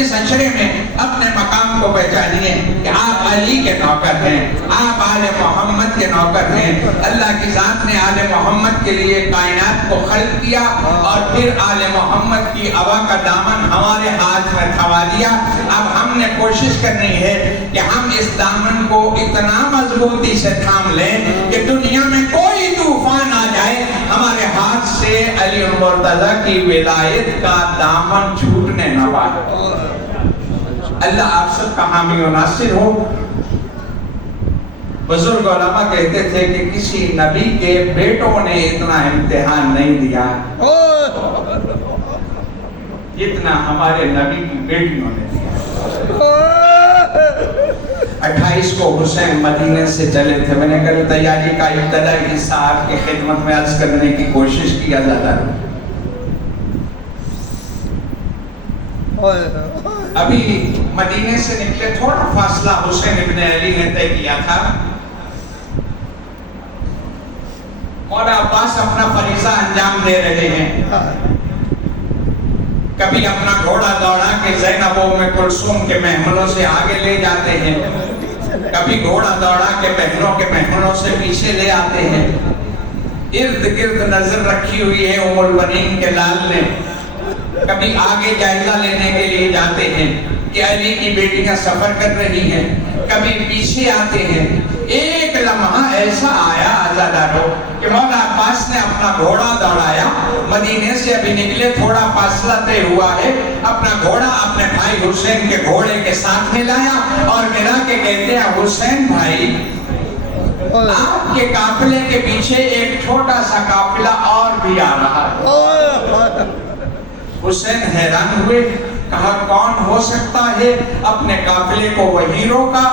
اس اشرے میں اپنے مقام کو پہچانیے کہ آپ علی کے نوکر ہیں, آپ آل محمد کے نوکر ہیں. اللہ کی ذات نے آل محمد کے لیے کائنات کو خلق کیا اور پھر آل محمد کی عوا کا دامن ہمارے ہاتھ میں تھما دیا. اب ہم نے کوشش کرنی ہے کہ ہم اس دامن کو اتنا مضبوطی سے تھام لیں کہ دنیا میں کوئی طوفان آ جائے ہمارے ہاتھ سے علی المرتضیٰ کی ولایت کا دامن چھوٹنے نہ پائے. اللہ آپ سب کا حامی و ناصر ہو. بزرگ علماء کہتے تھے کہ کسی نبی کے بیٹوں نے اتنا امتحان نہیں دیا جتنا ہمارے نبی کی بیٹیوں نے دیا. 28 کو حسین مدینے سے چلے تھے. میں نے کل تیاری کا ابتدائی حصہ آپ کی خدمت میں عرض کرنے کی کوشش کیا جاتا ہے. ابھی مدینے سے نکلے, تھوڑا فاصلہ حسین ابن علی نے طے کیا تھا. مولا عباس اپنا فریضہ انجام دے رہے ہیں. کبھی اپنا گھوڑا دوڑا کے زینب ام کلثوم کے محملوں سے آگے لے جاتے ہیں, کبھی گھوڑا دوڑا کے بہنوں کے محملوں سے پیچھے لے آتے ہیں. ارد گرد نظر رکھی ہوئی ہے ام البنین کے لال نے. کبھی آگے جائزہ لینے کے لیے جاتے ہیں کہ علی کی بیٹیاں سفر کر رہی ہیں, کبھی پیچھے آتے ہیں. ایک لمحہ ایسا آیا عزادارو کہ مولا عباس نے اپنا گھوڑا دوڑایا, مدینے سے ابھی نکلے, تھوڑا فاصلہ طے ہوا ہے, اپنا گھوڑا اپنے بھائی حسین کے گھوڑے کے ساتھ میں لایا اور ملا کے کہتے ہیں حسین بھائی آپ کے قافلے کے پیچھے ایک چھوٹا سا قافلہ اور بھی آ رہا ہے. حسین حیران ہوئے, کہا کون ہو سکتا ہے؟ اپنے قافلے کو وہی روکا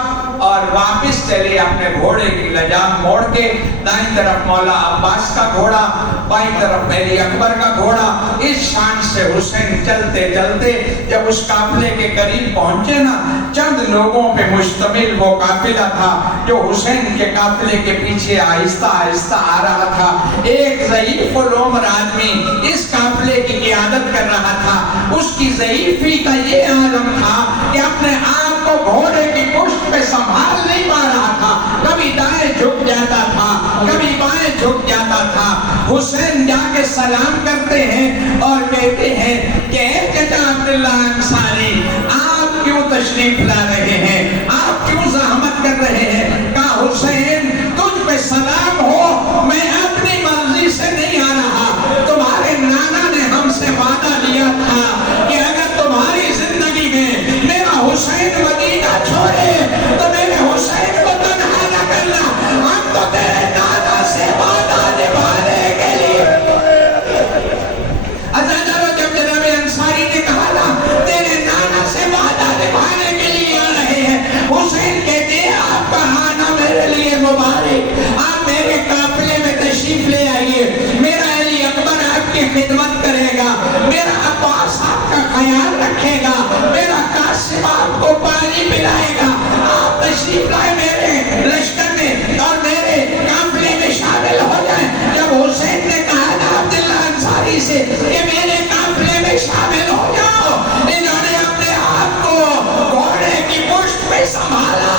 اور واپس چلے اپنے گھوڑے کی لجام موڑ کے. دائیں طرف مولا عباس کا گھوڑا, بائیں طرف علی اکبر کا گھوڑا. اس شان سے حسین چلتے چلتے جب اس قافلے کے قریب پہنچے نا, چند لوگوں پہ مشتمل وہ قافلہ تھا جو حسین کے قافلے کے پیچھے آہستہ آہستہ آ رہا تھا. ایک ضعیف العمر آدمی اس قافلے کی قیادت کر رہا تھا. اس کی ضعیفی کا یہ عالم تھا کہ اپنے آپ کو گھوڑے کی پشت پہ سنبھال نہیں پا رہا تھا. کبھی دائیں جھک جاتا تھا, کبھی بائیں جھک جاتا تھا. حسین جا کے سلام کرتے ہیں اور کہتے ہیں کہ اے چچا عبداللہ انصاری, آپ کیوں تشریف لا رہے ہیں, آپ کیوں زحمت کر رہے ہیں؟ کہا حسین تجھ پہ سلام ہو, میں اپنی مرضی سے نہیں آ رہا, تمہارے نانا نے ہم سے وعدہ لیا تھا کی خدمت کرے گا، میرا عباس آپ کا خیال رکھے گا، میرا قاسم آپ کو پانی پلائے گا، آپ تشریف لائے میرے لشکر میں اور میرے قافلے میں شامل ہو جائیں۔ جب حسین نے کہا نا عبداللہ انصاری سے کہ میرے قافلے میں شامل ہو جاؤ، انہوں نے اپنے ہاتھ کو گھوڑے کی پشت پہ سنبھالا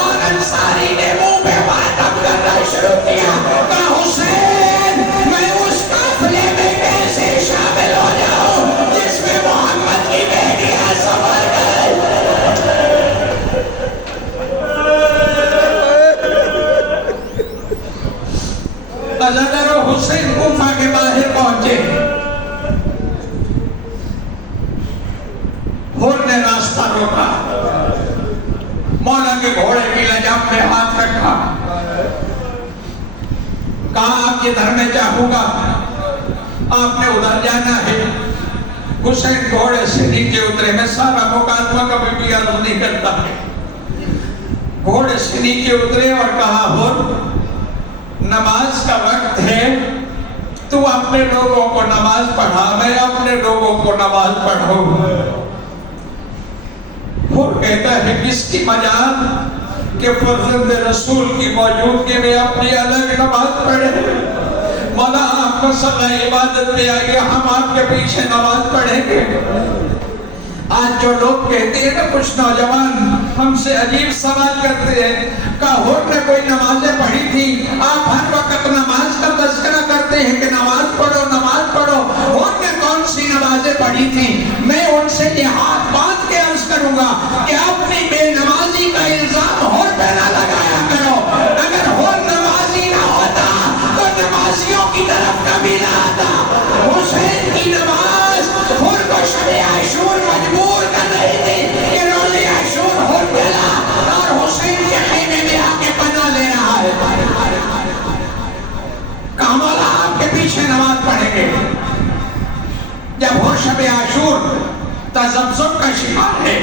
اور انصاری نے منہ پہ ماتم کرنا شروع کیا۔ کہا حسین میں اس قافلے میں کیسے شامل ہو جاؤں جس میں محمد کی بیٹیاں سفر گئے؟ عزادار و حسین کوفہ کے باہر پہنچے، حر نے راستہ روکا، مولا کے گھوڑے کی لجام پہ ہاتھ رکھا، کہا آپ جدھر میں چاہوں گا آپ نے ادھر جانا ہے۔ حسین گھوڑے سے نیچے اترے، میں سارا مقدمہ کبھی بھی عرض نہیں کرتا، گھوڑے سے نیچے اترے اور کہا حر نماز کا وقت ہے، تو اپنے لوگوں کو نماز پڑھا، میں اپنے لوگوں کو نماز پڑھوں۔ حر کہتا ہے کس کی مجال کہ فرزند رسول کی موجودگی میں اپنی الگ نماز پڑھے۔ مولا آپ کا صلاح عبادت میں آئیے، ہم آپ کے پیچھے نماز پڑھیں گے۔ آج جو لوگ کہتے ہیں نا کچھ نوجوان ہم سے عجیب سوال کرتے ہیں کہ حر نے کوئی نمازیں پڑھی تھی، آپ ہر وقت نماز کا تذکرہ کرتے ہیں کہ نماز پڑھو نماز پڑھو، حر نے کون سی نمازیں پڑھی تھی؟ میں ان سے یہ ہاتھ باندھ کے عرض کروں گا کہ اپنی بے نمازی کا الزام حر پہ نہ لگایا کرو۔ اگر حر نمازی نہ ہوتا تو نمازیوں کی طرف کبھی نہ آتا۔ حسین کی نماز حر کو شب عاشور مجبور کر رہی تھی کہ روز عاشور حر ملا اور حسین کے خیمے میں آ کے پناہ لے رہا ہے۔ کہا مولا آپ کے پیچھے نماز پڑھیں گے۔ جب حر شب عاشور تذبذب کا شکار ہے،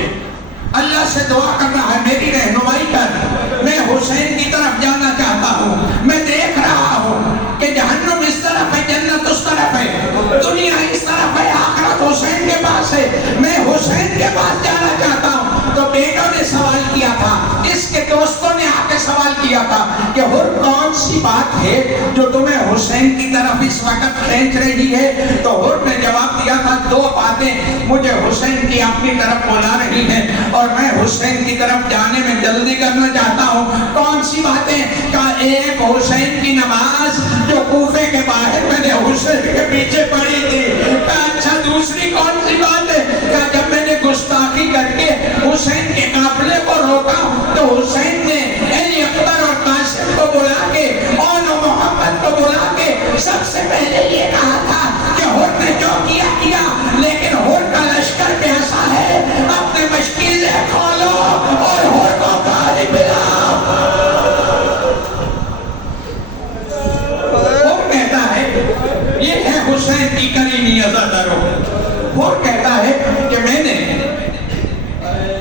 اللہ سے دعا کر رہا ہے میری رہنمائی کر، میں حسین کی طرف جانا چاہتا ہوں، میں دیکھ رہا ہوں کہ جہنم اس طرف ہے جنت اس طرف ہے، دنیا اس طرف ہے آخرت حسین کے پاس ہے، میں حسین کے پاس جانا چاہتا ہوں۔ تو بیٹوں نے سوال کیا تھا، اس کے دوستوں نے آ کے سوال کیا تھا کہ حر کون سی بات ہے جو تمہیں حسین کی طرف اس وقت کھینچ رہی ہے؟ تو حر نے جواب دیا تھا دو باتیں مجھے حسین کی اپنی طرف بلا رہی ہیں اور میں حسین کی طرف جانے میں جلدی کرنا چاہتا ہوں۔ کون سی باتیں؟ کہ ایک حسین کی نماز جو کوفے کے باہر میں نے حسین کے پیچھے پڑھی تھی۔ اچھا دوسری کون سی بات ہے؟ کہ جب میں نے گستاخی کر کے حسین کے قافلے کو روکا تو حسین نے علی اکبر اور قاسم کو بلا کے اور محمد کو بلا کے سب سے پہلے یہ کہا تھا کہ حر نے جو کیا لیکن حر کا لشکر پیاسا ہے، اپنے مشکیزیں کھولو اور حر کو پانی پلاؤ۔ حر کہتا ہے یہ ہے حسین کی کریمی عزاداروں۔ حر کہتا ہے کہ میں نے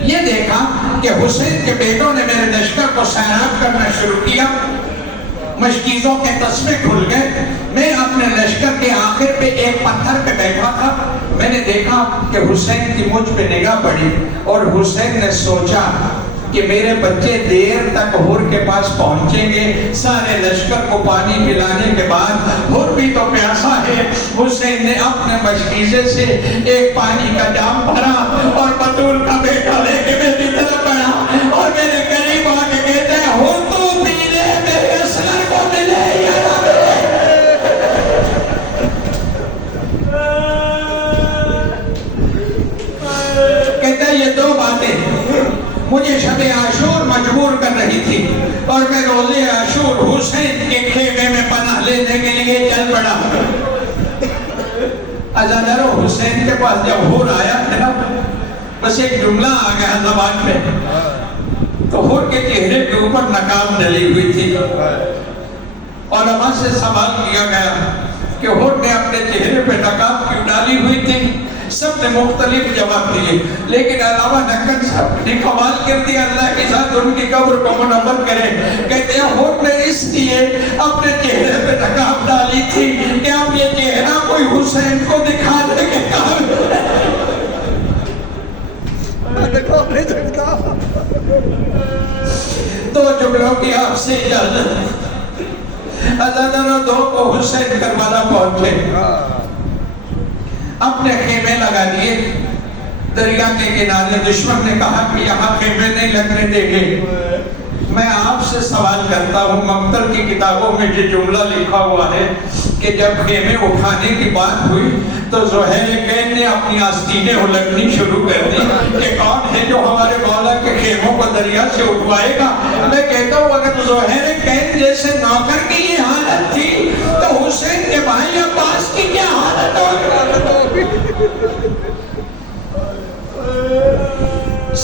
یہ دیکھا کہ حسین کے بیٹوں نے میرے لشکر کو سیراب کرنا شروع کیا، مشکیزوں کے تسمے کھل گئے، میں اپنے لشکر کے آخر پہ ایک پتھر پہ بیٹھا تھا، میں نے دیکھا کہ حسین کی مجھ پہ نگاہ پڑی اور حسین نے سوچا کہ میرے بچے دیر تک حر کے پاس پہنچیں گے، سارے لشکر کو پانی پلانے کے بعد حر بھی تو پیاسا ہے۔ حسین نے اپنے مشکیزے سے ایک پانی کا جام بھرا اور بطول کا بیٹا لے کے میری طرف بڑھا اور میرے قریب آ کے کہتے ہیں حر تو پی لے، میرے اصغر کو ملے یا نہ ملے۔ کہتا ہے یہ دو باتیں مجھے شب عاشور مجبور کر رہی تھی اور میں روز عاشور حسین کے خیمے میں پناہ لینے کے لیے چل پڑا۔ عزادارو حسین کے پاس جب حر آیا ہے نا، بس ایک جملہ آ گیا زبان پہ، تو حر کے چہرے کے اوپر نقاب ڈلی ہوئی تھی۔ علماء سے سوال کیا گیا کہ حر نے اپنے چہرے پہ نقاب کیوں ڈالی ہوئی تھی؟ سب نے مختلف جواب دیے، لیکن علامہ نقوی صاحب نے کمال کر دیا، اللہ کے ساتھ ان کی قبر کو منور کرے۔ کہتے ہیں حر نے اس لیے اپنے چہرے پہ نقاب ڈالی تھی کہ اب یہ چہرہ کوئی حسین حسین کو دکھا دے کہ کہاں دکھا نہیں سکتا. دو جملوں کی آپ سے اجازت. عزاداروں دو کو حسین کربلا پہنچے, اپنے خیمے لگا دیے دریا کے کنارے. دشمن نے کہا کہ یہاں خیمے نہیں لگنے دیں گے. میں آپ سے سوال کرتا ہوں, مقتل کی کتابوں میں یہ جملہ لکھا ہوا ہے کہ جب خیمے اٹھانے کی بات ہوئی تو زہیر کین نے اپنی آستینیں الٹنی شروع کر دی کہ کون ہے جو ہمارے مولا کے خیموں کو دریا سے اٹھوائے گا. میں کہتا ہوں اگر زہیر کین جیسے نوکر کی یہ حالت تھی تو حسین کے بھائی عباس کی کیا حالت ہوگی.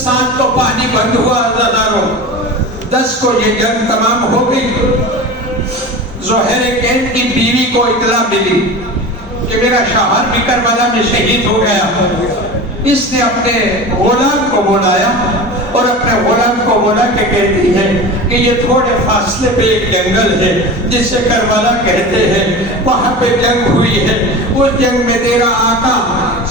7 کو پانی بند ہوا عزاداروں, 10 کو یہ جنگ تمام ہو گئی. زہیر کین کی بیوی کو اطلاع ملی کہ میرا شوہر بھی کربلا میں شہید ہو گیا. اس نے اپنے غلام کو بلایا اور اپنے غلام کو بولا کہ کہتی ہے کہ یہ تھوڑے فاصلے پہ ایک جنگل ہے جسے کربلا کہتے ہیں, وہاں پہ جنگ ہوئی ہے. اس جنگ میں تیرا آقا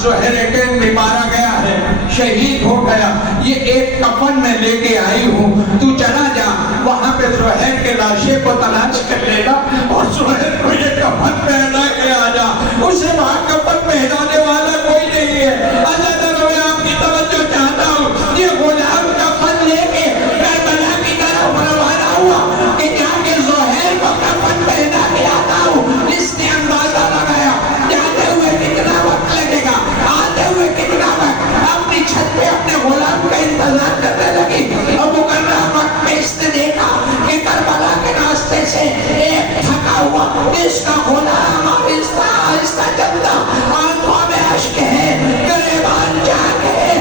زہیر کین بھی مارا گیا ہے, شہید ہو گیا. یہ ایک کفن میں لے کے آئی ہوں, تو چلا جا وہاں پہ زہیر کے لاشے کو تلاش کر لے گا اور زہیر کو یہ کفن پہنا کے آ جا. اسے وہاں کفن پہنانے والا کوئی نہیں ہے. عزاداروں میں آپ کی توجہ چاہتا ہوں, یہ غلام کفن لے کے کربلا کی طرف روانہ ہوا کہ جا کے زہیر کو کفن پہنا کے آتا ہوں. اس نے اندازہ لگایا جاتے ہوئے کتنا وقت لگے گا, آتے ہوئے کتنا وقت. اپنی چھت پہ اپنے غلام کا انتظار کرنے لگی. اب مقررہ وقت میں اس نے دیکھا کہ کربلا کے راستے سے ایک تھکا ہوا اس کا غلام آہستہ آہستہ چلتا, آنکھوں میں اشک ہے, گریبان جاگ ہے,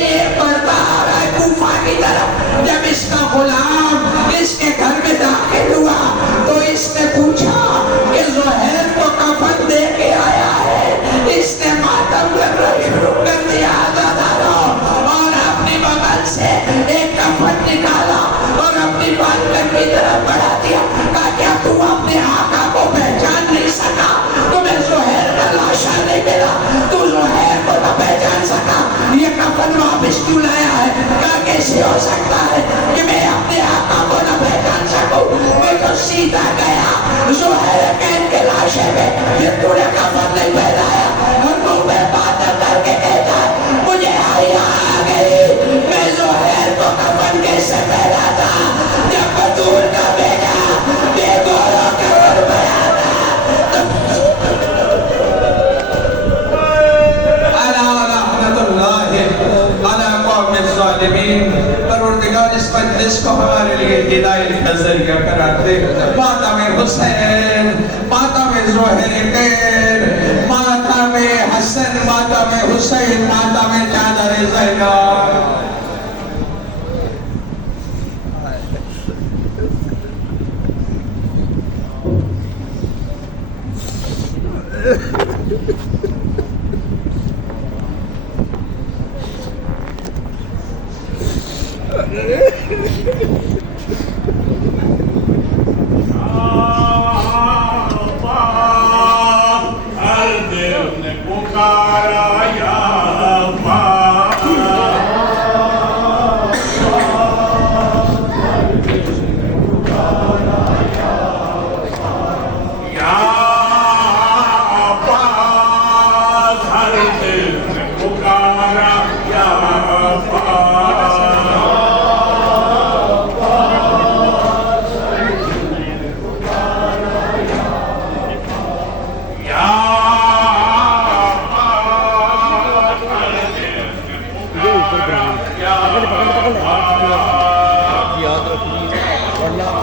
یہ بڑھتا آ رہا ہے کوفہ کی طرف. جب اس کا غلام اس کے گھر میں داخل ہوا تو اس نے پوچھا کہ زہیر کو کفن دے کے آیا ہے. اس نے ماتم کرنا شروع کر دیا عزاداروں, اور اپنی بغل سے ایک کفن نکالا اور اپنی بالکن کی طرف بڑھا دیا. کہا کیا تو اپنے آقا کو پہچان نہیں سکا؟ تمہیں زہیر کا لاشا نہیں ملا, تو زہیر کو نہ پہچان سکا, یہ کفن واپس کیوں لایا ہے؟ کہا کیسے ہو سکتا ہے کہ میں اپنے آقا کو نہ پہچان سکوں؟ میں تو سیدھا گیا زہیر کین کے لاشے میں, پھر تو نے کفن نہیں پہنایا اور منہ میں باتیں کر کے کہتا ہے مجھے حیا آ گئی. میں زہیر کو کفن کیسے پہناتا جب بطول کا بیٹا بے گوروں کفن پہناتا. پروردگار اس مجلس کو ہمارے لیے ہدایت کا ذریعہ قرار دے. ماتم حسین, ماتم زہیر کین, ماتم حسن, ماتم حسین, ماتم چادر زینب. یاد رکھیے ورنہ